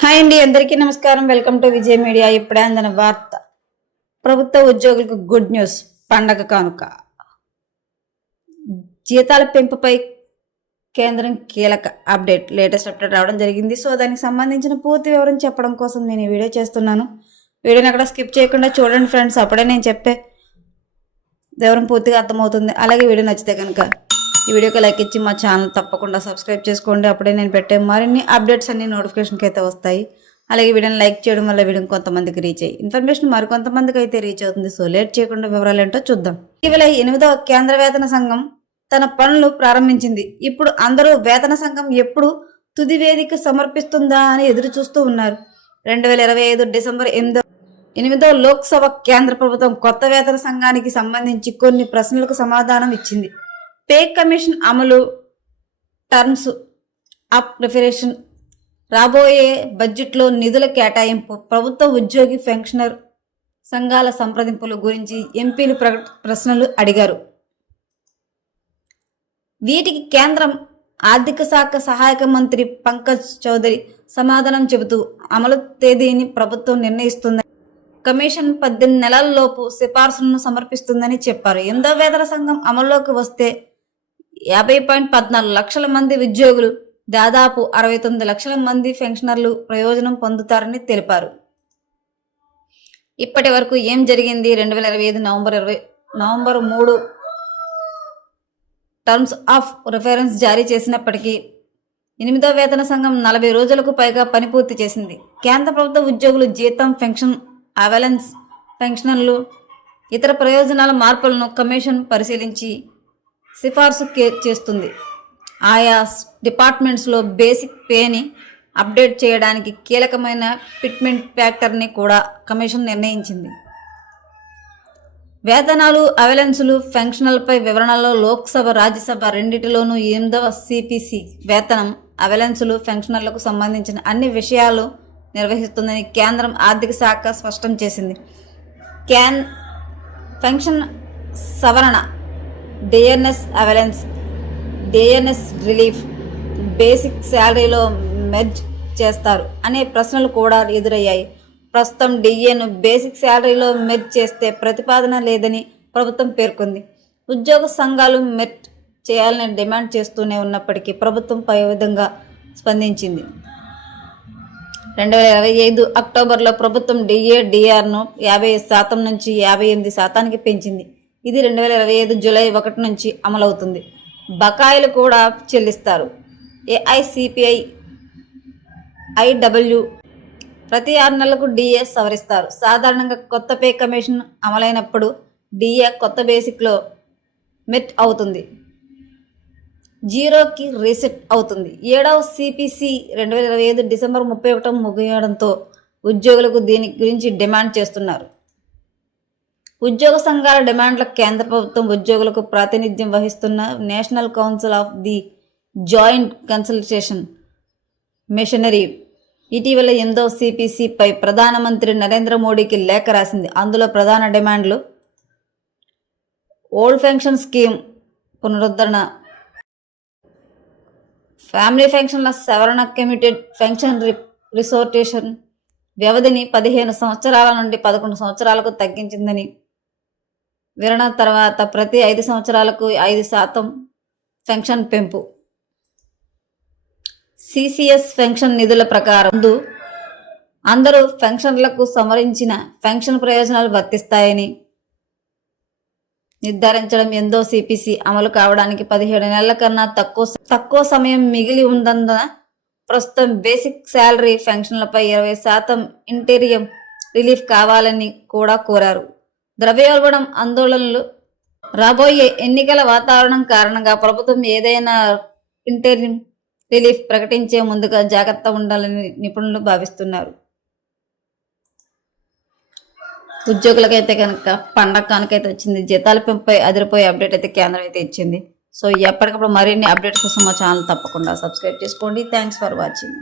Hi అండి అందరికీ నమస్కారం. వెల్కమ్ టు విజయ్ మీడియా ఇప్పుడే అందిన వార్త. ప్రభుత్వ ఉద్యోగులకు గుడ్ న్యూస్ పండగ కానుక. జీతాల పెంపుపై కేంద్రం కీలక అప్డేట్ లేటెస్ట్ అప్డేట్ రావడం జరిగింది. సో దానికి సంబంధించిన పూర్తి వివరం చెప్పడం కోసం నేను ఈ వీడియో చేస్తున్నాను. వీడియోని అక్కడ స్కిప్ చేయకుండా చూడండి ఫ్రెండ్స్ అప్పుడే నేను చెప్పే వివరం పూర్తిగా అర్థమవుతుంది. అలాగే వీడియో నచ్చితే కనుక ఈ వీడియోకి లైక్ ఇచ్చి మా ఛానల్ తప్పకుండా సబ్స్క్రైబ్ చేసుకోండి. అప్పుడే నేను పెట్టే మరిన్ని అప్డేట్స్ అన్ని నోటిఫికేషన్కి అయితే వస్తాయి. అలాగే వీడియోని లైక్ చేయడం వల్ల వీడియో కొంతమందికి రీచ్ అయ్యి ఇన్ఫర్మేషన్ మరికొంతమందికి అయితే రీచ్ అవుతుంది. సో లేట్ చేయకుండా వివరాలు ఏంటో చూద్దాం. ఇటీవల ఎనిమిదవ కేంద్ర వేతన సంఘం తన పనులు ప్రారంభించింది. ఇప్పుడు అందరూ వేతన సంఘం ఎప్పుడు తుది వేదిక సమర్పిస్తుందా అని ఎదురు చూస్తూ ఉన్నారు. రెండు వేల ఇరవై ఐదు డిసెంబర్ ఎనిమిదో ఎనిమిదో లోక్సభ కేంద్ర ప్రభుత్వం కొత్త వేతన సంఘానికి సంబంధించి కొన్ని ప్రశ్నలకు సమాధానం ఇచ్చింది. పే కమిషన్ అమలు టర్మ్స్ అప్ ప్రిఫరేషన్ రాబోయే బడ్జెట్లో నిధుల కేటాయింపు ప్రభుత్వ ఉద్యోగి పెన్షనర్ సంఘాల సంప్రదింపుల గురించి ఎంపీలు ప్రశ్నలు అడిగారు. వీటికి కేంద్రం ఆర్థిక శాఖ సహాయక మంత్రి పంకజ్ చౌదరి సమాధానం చెబుతూ అమలు తేదీని ప్రభుత్వం నిర్ణయిస్తుందని కమిషన్ పద్దెనిమిది నెలల్లోపు సిఫార్సులను సమర్పిస్తుందని చెప్పారు. ఎందో వేతన సంఘం అమల్లోకి వస్తే యాభై పాయింట్ పద్నాలుగు లక్షల మంది ఉద్యోగులు దాదాపు అరవై తొమ్మిది లక్షల మంది పెన్షనర్లు ప్రయోజనం పొందుతారని తెలిపారు. ఇప్పటి వరకు ఏం జరిగింది? రెండు వేల ఇరవై ఐదు నవంబర్ ఇరవై నవంబర్ మూడు టర్మ్స్ ఆఫ్ రిఫరెన్స్ జారీ చేసినప్పటికీ ఎనిమిదో వేతన సంఘం నలభై రోజులకు పైగా పని పూర్తి చేసింది. కేంద్ర ప్రభుత్వ ఉద్యోగులు జీతం పెన్షన్ అవలెన్స్ పెన్షన్లు ఇతర ప్రయోజనాల మార్పులను కమిషన్ పరిశీలించి సిఫార్సు చేస్తుంది. ఆయా డిపార్ట్మెంట్స్లో బేసిక్ పేని అప్డేట్ చేయడానికి కీలకమైన ఫిట్మెంట్ ఫ్యాక్టర్ని కూడా కమిషన్ నిర్ణయించింది. వేతనాలు అవెలెన్సులు ఫంక్షనల్పై వివరణలో లోక్సభ రాజ్యసభ రెండింటిలోనూ ఎనిమిదవ సిపిసి వేతనం అవెలెన్సులు ఫంక్షనర్లకు సంబంధించిన అన్ని విషయాలు నిర్వహిస్తుందని కేంద్రం ఆర్థిక శాఖ స్పష్టం చేసింది. క్యాన్ ఫంక్షన్ సవరణ డిఎన్ఎస్ అవెలెన్స్ డిఎన్ఎస్ రిలీఫ్ బేసిక్ శాలరీలో మెర్జ్ చేస్తారు అనే ప్రశ్నలు కూడా ఎదురయ్యాయి. ప్రస్తుతం డిఏను బేసిక్ శాలరీలో మెర్జ్ చేస్తే ప్రతిపాదన లేదని ప్రభుత్వం పేర్కొంది. ఉద్యోగ సంఘాలు మెర్జ్ చేయాలని డిమాండ్ చేస్తూనే ఉన్నప్పటికీ ప్రభుత్వం పై విధంగా స్పందించింది. రెండు వేల ఇరవై ఐదు అక్టోబర్లో ప్రభుత్వం డిఏ డిఆర్ను యాభై శాతం నుంచి యాభై ఎనిమిది శాతానికి పెంచింది. ఇది రెండు వేల ఇరవై ఐదు జూలై ఒకటి నుంచి అమలవుతుంది. బకాయిలు కూడా చెల్లిస్తారు. ఏఐసిపిఐ ఐడబ్ల్యూ ప్రతి ఆరు నెలలకు డిఏ సవరిస్తారు. సాధారణంగా కొత్త పే కమిషన్ అమలైనప్పుడు డిఏ కొత్త బేసిక్లో మెట్ అవుతుంది. జీరోకి రీసెట్ అవుతుంది. ఏడవ సిపిసి రెండు వేల ఇరవై ఐదు డిసెంబర్ ముప్పై ఒకటో ముగియడంతో ఉద్యోగులకు దీని గురించి డిమాండ్ చేస్తున్నారు. ఉద్యోగ సంఘాల డిమాండ్లకు కేంద్ర ప్రభుత్వం ఉద్యోగులకు ప్రాతినిధ్యం వహిస్తున్న National Council of the Joint Consultation machinery ఇటీవల ఎందో సిపిసిపై ప్రధానమంత్రి నరేంద్ర మోడీకి లేఖ రాసింది. అందులో ప్రధాన డిమాండ్లు ఓల్డ్ పెన్షన్ స్కీమ్ పునరుద్ధరణ ఫ్యామిలీ ఫెన్షన్ల సవరణ కమిటెడ్ ఫెన్షన్ రిసోర్టేషన్ వ్యవధిని పదిహేను సంవత్సరాల నుండి పదకొండు సంవత్సరాలకు తగ్గించిందని విరణ తర్వాత ప్రతి ఐదు సంవత్సరాలకు ఐదు శాతం పెన్షన్ పెంపు. సిసిఎస్ పెన్షన్ నిధుల ప్రకారం ముందు అందరూ పెన్షన్లకు సమరించిన పెన్షన్ ప్రయోజనాలు వర్తిస్తాయని నిర్ధారించడం ఎందో సిపిసి అమలు కావడానికి పదిహేడు నెలల కన్నా తక్కువ తక్కువ సమయం మిగిలి ఉందన్న ప్రస్తుతం బేసిక్ శాలరీ పెన్షన్లపై ఇరవై శాతం ఇంటీరియం రిలీఫ్ కావాలని కూడా కోరారు. ద్రవ్యోల్బణం ఆందోళనలు రాబోయే ఎన్నికల వాతావరణం కారణంగా ప్రభుత్వం ఏదైనా ఇంటీరియం రిలీఫ్ ప్రకటించే ముందుగా జాగ్రత్త ఉండాలని నిపుణులు భావిస్తున్నారు. ఉద్యోగులకైతే కనుక పండగ కానుకైతే వచ్చింది. జీతాల పెంపై అదిరిపోయే అప్డేట్ అయితే కేంద్రం అయితే ఇచ్చింది. సో ఎప్పటికప్పుడు మరిన్ని అప్డేట్స్ కోసం మా ఛానల్ తప్పకుండా సబ్స్క్రైబ్ చేసుకోండి. Thanks for watching.